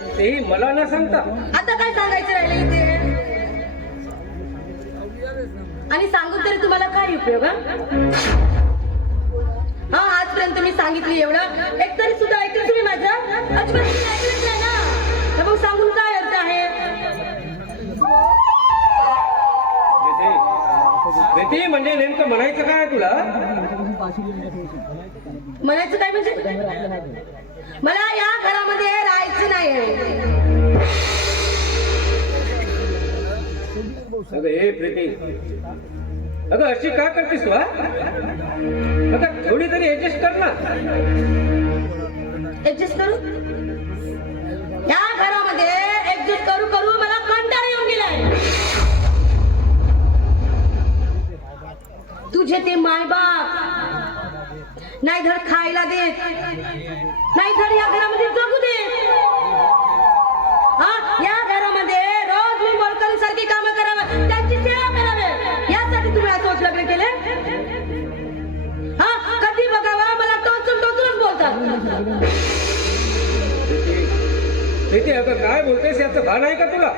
तेही मला न सांगता आता काय सांगायचं राहिलं इथे? आणि सांगून तरी तुम्हाला काय उपयोग? हा आजपर्यंत मी सांगितली एवढं एक तरी सुद्धा ऐकलं तुम्ही माझं? अजिबात तुम्ही ऐकलंच नाही ना, तर मग सांगून काय अर्थ आहे? प्रीती म्हणजे नेमकं म्हणायचं काय तुला? म्हणायचं काय म्हणजे मला या घरामध्ये राहायचं नाही. अगं हे प्रीती, अगं अशी का करतेस तू? अगं थोडी तरी ऍडजस्ट कर ना. ऍडजस्ट करू? या घरामध्ये ऍडजस्ट करू करू मला कंटाळा येऊन गेलाय. तुझे ते मायबाप नाही धड खायला देत, नाही धड या घरामध्ये जगू देत. हा या घरामध्ये रोज मी मोलकरी सारखी कामं करावं, त्यांची सेवा करावी, यासाठी तुम्ही असं लग्न केले? हा कधी बघावं मला टोचून टोचून बोलतात. प्रीती अगं काय बोलतेस याचं भान आहे का तुला?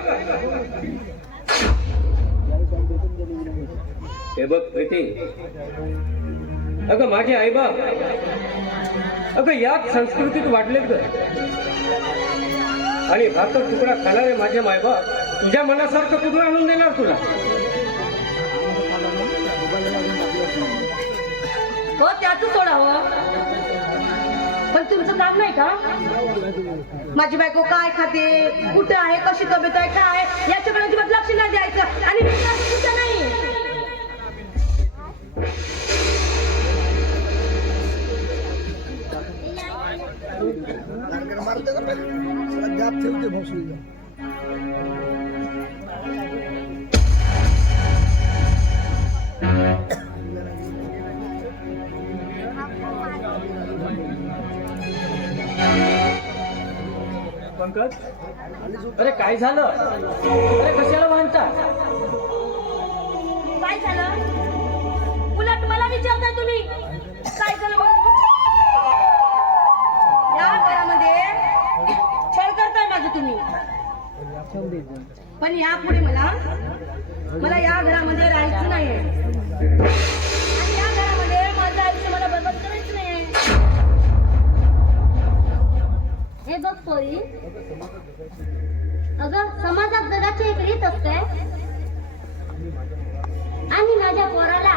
हे बघ प्रीती, अगं माझे आईबाप अगं याच संस्कृतीत वाढलेत ग. आणि भाकर तुकडा खाणारे माझे मायबाप तुझ्या मनासारखं कुठून आणून देणार तुला? हो त्याच सोडावं, पण तुमचं काम नाही का? माझी बायको काय खाते, कुठं आहे, कशी तब्येत आहे, काय आहे, याच्याकडे अजिबात लक्ष नाही द्यायचं. आणि विचार नाही. पंकज, अरे काय झालं? अरे कशाला भांडता? काय झालं? उलट मला विचारताय तुम्ही काय झालं? या घरामध्ये छळ करताय माझं तुम्ही, पण यापुढे मला या घरामध्ये राहायचं नाहीये. आणि या घरामध्ये माझं आयुष्य मला बरबाद करायचं नाहीये. हे बघ पोरी, अगं समाजात जगाची एक रीत असते आणि माझ्या पोराला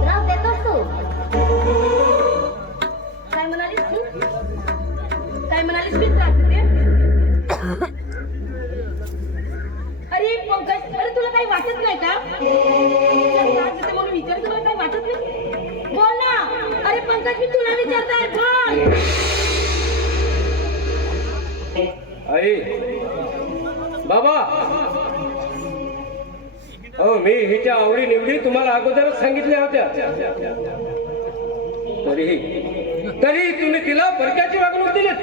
त्रास देतोस तू. काय म्हणालीस तू? काय म्हणालीस मी त्रास देते? अरे पंकज, अरे तुला काही वाटत नाही का? त्रास देते म्हणून विचार, तुला काही वाटत नाही? बोल ना. अरे पंकज, मी तुला विचारताय, बोल. आई बाबा, हो मी हिच्या आवडी निवडी तुम्हाला अगोदरच सांगितल्या होत्या. तरी तुम्ही तिला परक्याची वागणूक दिलीत.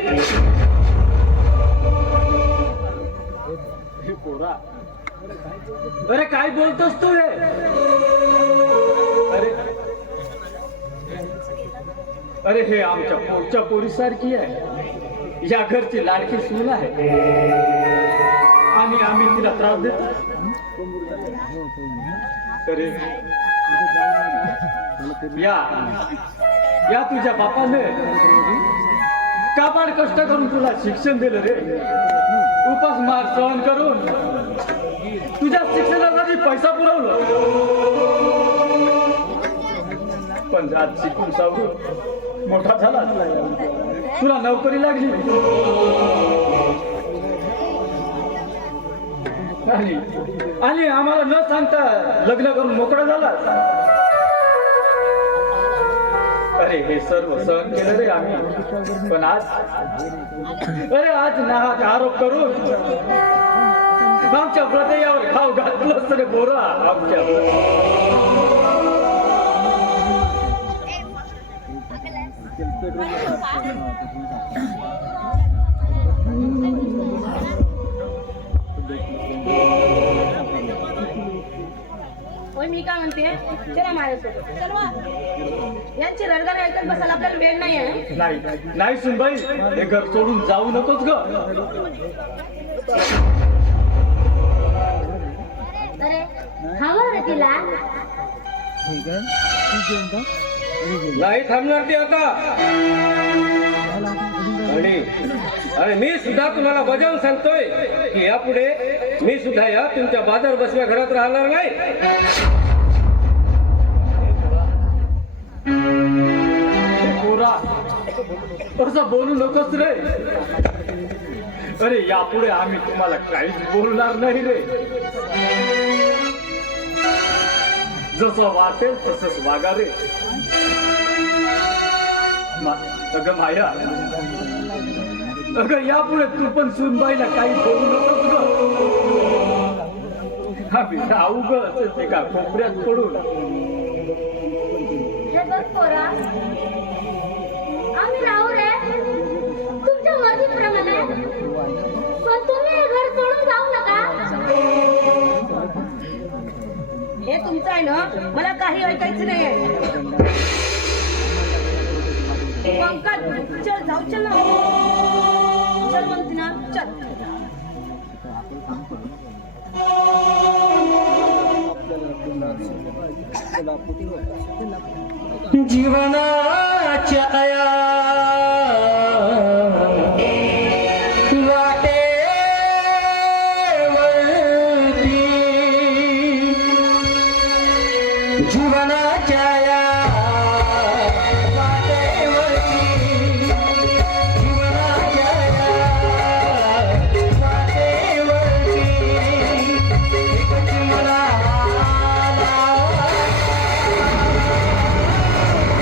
अरे काय बोलतोस तू हे? अरे हे आमच्या पोटच्या पोरीसारखी आहे, या घरची लाडकी सून आहे आणि आम्ही तिला त्रास देतो. अरे या तुझ्या बापाने काबाड कष्ट करून तुला शिक्षण दिलं रे. उपासमार सहन करून तुझ्या शिक्षणासाठी पैसा पुरवलं, पण आज शिकून सावरून मोठा झाला, तुला नोकरी लागली आणि आम्हाला न सांगता लग्न करून मोकळा झाला. अरे हे सर्व सहन केलं रे आम्ही, पण आज नाहक आरोप करून आमच्या हृदयावर घाव घातलं रे बोरा. आमच्या मी काय म्हणते, चला माझ्यासोबत चलवा. यांची रडगाणं ऐकत बसायला आपल्याला वेळ नाही आहे. नाही नाही सुनबाई, हे घर सोडून जाऊ नकोस ग. अरे हवं रे तिला. नाही थांबणार ती आता. आणि मी सुद्धा तुम्हाला बजावून सांगतोय की यापुढे मी सुद्धा या तुमच्या बाजार बसव्या घरात राहणार नाही. पोरा, असं बोलू नकोस रे. अरे यापुढे आम्ही तुम्हाला काहीच बोलणार नाही रे. जसं वाटेल तसंच वागा रे. अगं माया, अगं यापुढे तू पण सुनबाईला काही बोलू नकोस ग. आम्ही राहू ग असंच एका कोपऱ्यात पडून. हे बघ पोरा, आम्ही राहू रे तुमच्या मर्जीप्रमाणे, पण तुम्ही हे घर सोडून जाऊ नका. हे तुमचं आहे ना, मला काही ऐकायचं नाहीये. पंकज चल जाऊ, चल ना. चल म्हणते ना, चल. जीवनाच्या आया